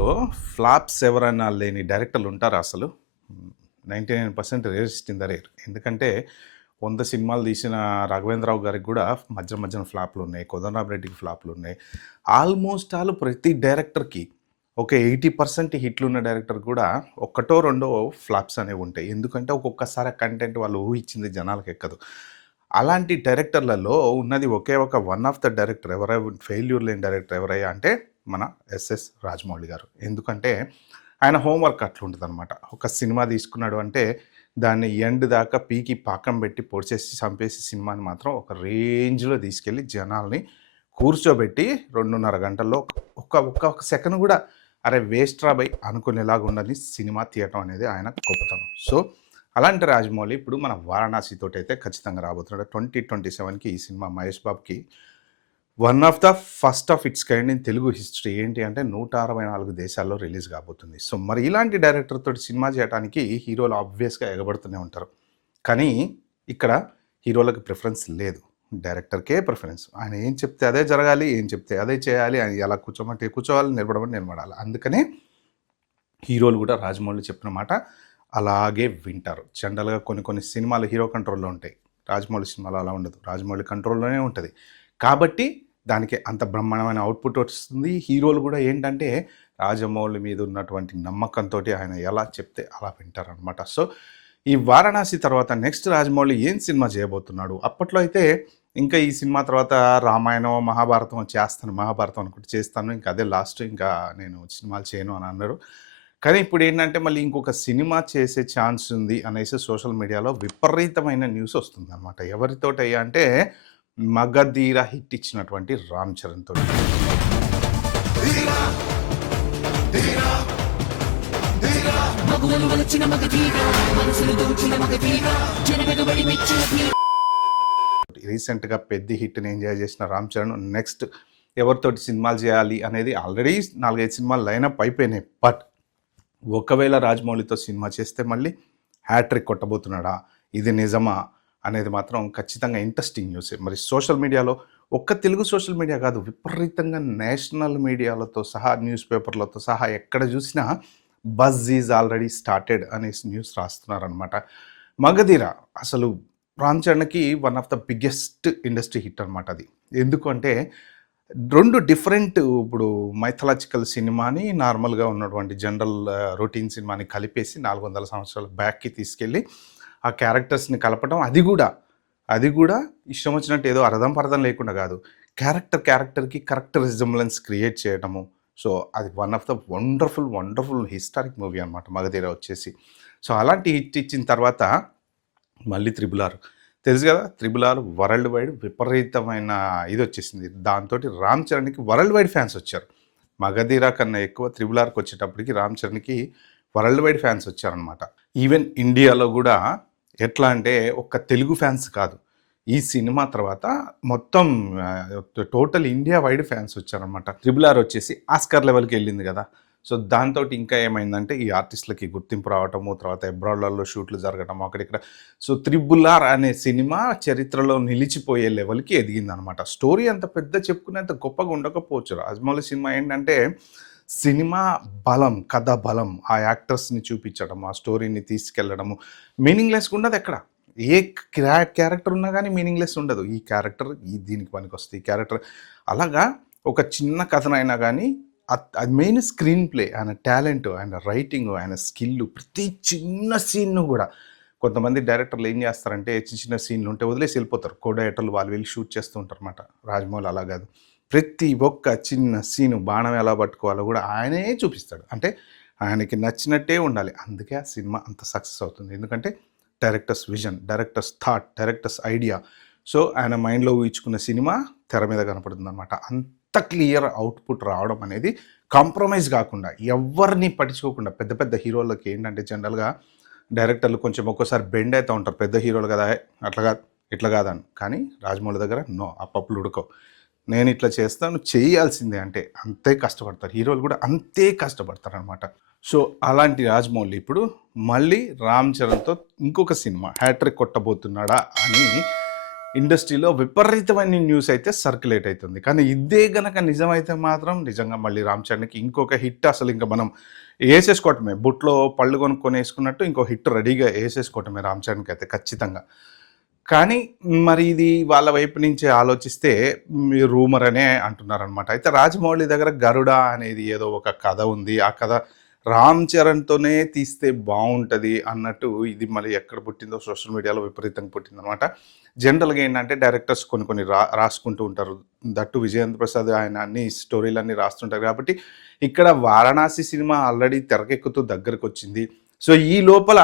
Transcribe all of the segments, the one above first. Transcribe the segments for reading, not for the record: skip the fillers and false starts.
ఇండస్ట్రీలో ఫ్లాప్స్ ఎవరైనా లేని డైరెక్టర్లు ఉంటారా అసలు? 99% రేరెస్ట్ ఇన్ ద రేర్. ఎందుకంటే 100 సినిమాలు తీసిన రాఘవేంద్రరావు గారికి కూడా మధ్య మధ్యన ఫ్లాప్లు ఉన్నాయి. కోదండరామిరెడ్డికి ఫ్లాప్లు ఉన్నాయి. ఆల్మోస్ట్ ఆల్ ప్రతి డైరెక్టర్కి ఒక 80% హిట్లు ఉన్న డైరెక్టర్ కూడా ఒక్కటో రెండో ఫ్లాప్స్ అనేవి ఉంటాయి. ఎందుకంటే ఒక్కొక్కసారి కంటెంట్ వాళ్ళు ఊహించింది జనాలకు ఎక్కదు. అలాంటి డైరెక్టర్లలో ఉన్నది ఒకే ఒక one of the director failure లేని డైరెక్టర్ ఎవరయ్యా అంటే మన ఎస్ఎస్ రాజమౌళి గారు. ఎందుకంటే ఆయన హోంవర్క్ అట్లుంటుందన్నమాట. ఒక సినిమా తీసుకున్నాడు అంటే దాన్ని ఎండ్ దాకా పీకి పాకం పెట్టి పొడిచేసి చంపేసి సినిమాని మాత్రం ఒక రేంజ్లో తీసుకెళ్ళి జనాల్ని కూర్చోబెట్టి 2.5 గంటల్లో ఒక్క సెకండ్ కూడా అరే వేస్ట్ రా బై అనుకునేలాగా ఉన్నది సినిమా తీయటం అనేది ఆయన గొప్పతనం. సో అలాంటి రాజమౌళి ఇప్పుడు మన వారణాసితో అయితే ఖచ్చితంగా రాబోతున్నాడు. 2027కి ఈ సినిమా మహేష్ బాబుకి one of the first of it's kind in Telugu history. ఏంటి అంటే 164 దేశాల్లో రిలీజ్ కాబోతుంది. సో మరి ఇలాంటి డైరెక్టర్ తోటి సినిమా చేయడానికి హీరోలు ఆబ్వియస్గా ఎగబడుతూనే ఉంటారు. కానీ ఇక్కడ హీరోలకు ప్రిఫరెన్స్ లేదు, డైరెక్టర్కే ప్రిఫరెన్స్. ఆయన ఏం చెప్తే అదే జరగాలి, ఏం చెప్తే అదే చేయాలి, ఆయన ఎలా కూర్చోమంటే కూర్చోవాలి, నిలబడమని నిలబడాలి. అందుకనే హీరోలు కూడా రాజమౌళి చెప్పిన మాట అలాగే వింటారు. జనరల్గా కొన్ని సినిమాలు హీరో కంట్రోల్లో ఉంటాయి, రాజమౌళి సినిమాలు అలా ఉండదు, రాజమౌళి కంట్రోల్లోనే ఉంటుంది. కాబట్టి దానికి అంత బ్రహ్మాండమైన అవుట్పుట్ వస్తుంది. హీరోలు కూడా ఏంటంటే రాజమౌళి మీద ఉన్నటువంటి నమ్మకంతో ఆయన ఎలా చెప్తే అలా వింటారనమాట. సో ఈ వారణాసి తర్వాత నెక్స్ట్ రాజమౌళి ఏం సినిమా చేయబోతున్నాడు? అప్పట్లో అయితే ఇంకా ఈ సినిమా తర్వాత రామాయణం మహాభారతం చేస్తాను, మహాభారతం అనుకుంటే చేస్తాను, ఇంకా అదే లాస్ట్, ఇంకా నేను సినిమాలు చేయను అని అన్నారు. కానీ ఇప్పుడు ఏంటంటే మళ్ళీ ఇంకొక సినిమా చేసే ఛాన్స్ ఉంది అనేసి సోషల్ మీడియాలో విపరీతమైన న్యూస్ వస్తుంది అనమాట. ఎవరితోటి అయ్యా అంటే మగధీర హిట్ ఇచ్చినటువంటి రామ్ చరణ్ తోటి. రీసెంట్గా పెద్ద హిట్ని ఎంజాయ్ చేసిన రామ్ చరణ్ నెక్స్ట్ ఎవరితోటి సినిమాలు చేయాలి అనేది ఆల్రెడీ 4-5 సినిమాలు లైనప్ అయిపోయినాయి. బట్ ఒకవేళ రాజమౌళితో సినిమా చేస్తే మళ్ళీ హ్యాట్రిక్ కొట్టబోతున్నాడా, ఇది నిజమా అనేది మాత్రం ఖచ్చితంగా ఇంట్రెస్టింగ్ న్యూసే. మరి సోషల్ మీడియాలో ఒక్క తెలుగు సోషల్ మీడియా కాదు, విపరీతంగా నేషనల్ మీడియాలతో సహా న్యూస్ పేపర్లతో సహా ఎక్కడ చూసినా బజ్ ఈజ్ ఆల్రెడీ స్టార్టెడ్ అనేసి న్యూస్ రాస్తున్నారనమాట. మగధీర అసలు రామ్ చరణ్కి one of the biggest industry hit అనమాట అది. ఎందుకంటే 2 డిఫరెంట్, ఇప్పుడు మైథలాజికల్ సినిమాని నార్మల్గా ఉన్నటువంటి జనరల్ రొటీన్ సినిమాని కలిపేసి 400 సంవత్సరాల బ్యాక్కి తీసుకెళ్ళి ఆ క్యారెక్టర్స్ని కలపడం, అది కూడా ఇష్టం వచ్చినట్టు ఏదో అర్థం పర్థం లేకుండా కాదు, క్యారెక్టర్కి కరెక్ట్ రిజంబ్లెన్స్ క్రియేట్ చేయడము. సో అది one of the wonderful historic movie అనమాట మగధీర వచ్చేసి. సో అలాంటి హిట్ ఇచ్చిన తర్వాత మళ్ళీ త్రిబుల్ తెలుసు కదా, త్రిబుల్ వరల్డ్ వైడ్ విపరీతమైన ఇది వచ్చేసింది. దాంతో రామ్ చరణ్కి వరల్డ్ వైడ్ ఫ్యాన్స్ వచ్చారు. మగధీర కన్నా ఎక్కువ త్రిబుల్ వచ్చేటప్పటికి రామ్ చరణ్కి వరల్డ్ వైడ్ ఫ్యాన్స్ వచ్చారనమాట. ఈవెన్ ఇండియాలో కూడా ఎట్లా అంటే ఒక్క తెలుగు ఫ్యాన్స్ కాదు, ఈ సినిమా తర్వాత మొత్తం టోటల్ ఇండియా వైడ్ ఫ్యాన్స్ వచ్చారనమాట. త్రిబుల్ వచ్చేసి ఆస్కార్ లెవెల్కి వెళ్ళింది కదా. సో దాంతో ఇంకా ఏమైందంటే ఈ ఆర్టిస్టులకి గుర్తింపు రావటము, తర్వాత అబ్రాడ్లలో షూట్లు జరగటము అక్కడిక్కడ. సో త్రిబుల్ అనే సినిమా చరిత్రలో నిలిచిపోయే లెవెల్కి ఎదిగిందనమాట. స్టోరీ అంత పెద్ద చెప్పుకునేంత గొప్పగా ఉండకపోవచ్చు. రాజమౌళి సినిమా ఏంటంటే సినిమా బలం, కథ బలం, ఆ యాక్టర్స్ని చూపించడం, ఆ స్టోరీని తీసుకెళ్ళడము. మీనింగ్లెస్గా ఉండదు ఎక్కడ, ఏ క్యారెక్టర్ ఉన్నా కానీ మీనింగ్లెస్ ఉండదు. ఈ క్యారెక్టర్ దీనికి పనికి వస్తుంది, ఈ క్యారెక్టర్ అలాగా. ఒక చిన్న కథనైనా కానీ అది మెయిన్ స్క్రీన్ ప్లే, ఆయన టాలెంట్, ఆయన రైటింగ్, ఆయన స్కిల్, ప్రతి చిన్న సీన్ను కూడా. కొంతమంది డైరెక్టర్లు ఏం చేస్తారంటే చిన్న సీన్లు ఉంటే వదిలేసి వెళ్ళిపోతారు, కో డైరెక్టర్లు వాళ్ళు వెళ్ళి షూట్ చేస్తూ ఉంటారు అన్నమాట. రాజమౌళి అలా కాదు, ప్రతి ఒక్క చిన్న సీను బాణం ఎలా పట్టుకోవాలో కూడా ఆయనే చూపిస్తాడు. అంటే ఆయనకి నచ్చినట్టే ఉండాలి. అందుకే ఆ సినిమా అంత సక్సెస్ అవుతుంది. ఎందుకంటే directors vision, directors thought, directors idea. So ఆయన మైండ్లో ఊహించుకున్న సినిమా తెర మీద కనపడుతుంది అనమాట. అంత క్లియర్ అవుట్పుట్ రావడం అనేది, కాంప్రమైజ్ కాకుండా, ఎవరిని పట్టించుకోకుండా. పెద్ద పెద్ద హీరోలకి ఏంటంటే జనరల్గా డైరెక్టర్లు కొంచెం ఒక్కోసారి బెండ్ అవుతూ ఉంటారు, పెద్ద హీరోలు కదా అట్లా కాదు ఇట్లా కాదని. కానీ రాజమౌళి దగ్గర నో, ఆ పప్పులు ఉడకవు, నేను ఇట్లా చేస్తాను చేయాల్సిందే అంటే అంతే కష్టపడతారు. హీరోలు కూడా అంతే కష్టపడతారు అనమాట. సో అలాంటి రాజమౌళి ఇప్పుడు మళ్ళీ రామ్ చరణ్తో ఇంకొక సినిమా హ్యాట్రిక్ కొట్టబోతున్నాడా అని ఇండస్ట్రీలో విపరీతమైన న్యూస్ అయితే సర్క్యులేట్ అవుతుంది. కానీ ఇదే గనక నిజమైతే మాత్రం నిజంగా మళ్ళీ రామ్ చరణ్‌కి ఇంకొక హిట్ అసలు ఇంక మనం ఏసేసుకోవటమే. బుట్టలో పళ్ళు కొనుక్కొని ఏసుకున్నట్టు ఇంకో హిట్ రెడీగా ఏసేసుకోవటమే రామ్ చరణ్‌కయితే ఖచ్చితంగా. కానీ మరి ఇది వాళ్ళ వైపు నుంచి ఆలోచిస్తే రూమర్ అనే అంటున్నారనమాట. అయితే రాజమౌళి దగ్గర 'గరుడ' అనేది ఏదో ఒక కథ ఉంది. ఆ కథ రామ్ చరణ్‌తోనే తీస్తే బావుంటది అన్నట్టు ఇది మళ్ళీ ఎక్కడ పుట్టిందో సోషల్ మీడియాలో విపరీతంగా పుట్టిందనమాట. జనరల్‌గా ఏంటంటే డైరెక్టర్స్ కొన్ని కొన్ని రాసుకుంటూ ఉంటారు. దట్టు విజయేంద్ర ప్రసాద్ ఆయన అన్ని స్టోరీలన్నీ రాస్తుంటారు కాబట్టి ఇక్కడ 'వారణాసి' సినిమా ఆల్రెడీ తెరకెక్కుతూ దగ్గరకొచ్చింది. సో, ఈ లోపల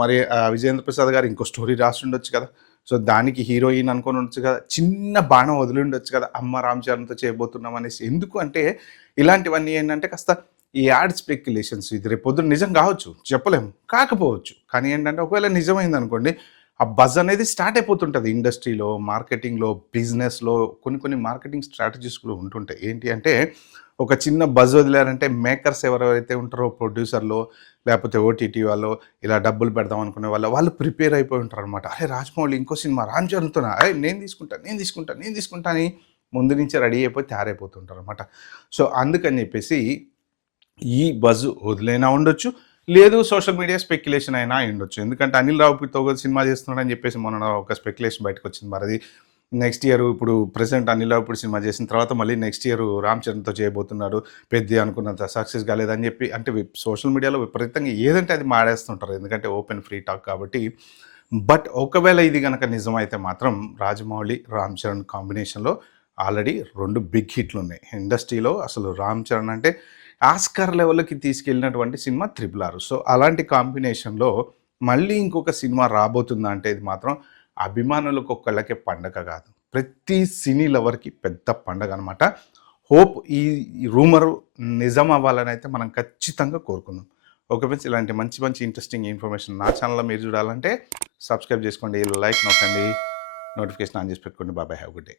మరి విజయేంద్ర ప్రసాద్ గారు ఇంకో స్టోరీ రాసుండొచ్చు కదా! సో, దానికి హీరోయిన్ అనుకోని ఉండొచ్చు కదా! చిన్న బాణం వదిలుండొచ్చు కదా! అమ్మ రామ్ చరణ్‌తో చేయబోతున్నాం అనేసి. ఎందుకు అంటే ఇలాంటివన్నీ ఏంటంటే కాస్త ఈ యాడ్ స్పెక్యులేషన్స్ ఇది రేపొద్దున నిజం కావచ్చు. చెప్పలేము. కాకపోవచ్చు. కానీ ఏంటంటే ఒకవేళ నిజమైందనుకోండి, ఆ బజ్ అనేది స్టార్ట్ అయిపోతుంటది ఇండస్ట్రీలో, మార్కెటింగ్‌లో, బిజినెస్‌లో కొన్ని కొన్ని మార్కెటింగ్ స్ట్రాటజీస్ కూడా ఉంటుంటాయి. ఏంటి అంటే ఒక చిన్న బజ్ వదిలారంటే మేకర్స్ ఎవరెవరైతే ఉంటారో ప్రొడ్యూసర్‌లో లేకపోతే ఓటీటీ వాళ్ళో ఇలా డబ్బులు పెడదాం అనుకునే వాళ్ళు ప్రిపేర్ అయిపోయి ఉంటారనమాట. అరే! రాజమౌళి ఇంకో సినిమా రామ్ చరణ్‌తోనా? ఏయ్! నేను తీసుకుంటా అని ముందు నుంచే రెడీ అయిపోయి తయారైపోతుంటారనమాట. సో, అందుకని చెప్పేసి ఈ బజ్ వదిలైనా ఉండొచ్చు. లేదు సోషల్ మీడియా స్పెక్యులేషన్ అయినా అయ్యుండొచ్చు. ఎందుకంటే అనిల్ రావిపూడితో ఒక సినిమా చేస్తున్నాడని చెప్పేసి మొన్న ఒక స్పెక్యులేషన్ బయటకొచ్చింది. మరది నెక్స్ట్ ఇయర్ ఇప్పుడు ప్రెజెంట్ అనిల్ రావిపూడి సినిమా చేసిన తర్వాత మళ్ళీ నెక్స్ట్ ఇయర్ రామ్ చరణ్‌తో చేయబోతున్నాడు. పెద్ది అనుకున్నంత సక్సెస్ కాలేదని చెప్పి అంటే సోషల్ మీడియాలో విపరీతంగా ఏదంటే అది మాడేస్తుంటారు. ఎందుకంటే ఓపెన్ ఫ్రీ టాక్ కాబట్టి. బట్ ఒకవేళ ఇది గనక నిజమైతే మాత్రం రాజమౌళి, రామ్ చరణ్ కాంబినేషన్‌లో ఆల్రెడీ 2 బిగ్ హిట్లున్నాయి. ఇండస్ట్రీలో అసలు రామ్ చరణ్ అంటే ఆస్కార్ లెవెల్‌కి తీసుకెళ్ళినటువంటి సినిమా 'త్రిబుల్ ఆర్'. సో, అలాంటి కాంబినేషన్‌లో మళ్ళీ ఇంకొక సినిమా రాబోతుందా అంటే ఇది మాత్రం అభిమానులకు ఒక్కళ్ళకే పండగ కాదు. ప్రతి సినీ లవర్‌కి పెద్ద పండగనమాట. హోప్ ఈ రూమరు నిజం అవ్వాలనైతే మనం ఖచ్చితంగా కోరుకుందాం. ఓకే ఫ్రెండ్స్, ఇలాంటి మంచి మంచి ఇంట్రెస్టింగ్ ఇన్ఫర్మేషన్ నా ఛానల్‌లో మీరు చూడాలంటే సబ్స్క్రైబ్ చేసుకోండి, లైక్ నొక్కండి, నోటిఫికేషన్ ఆన్ చేసి పెట్టుకోండి. Bye bye. Have a good day.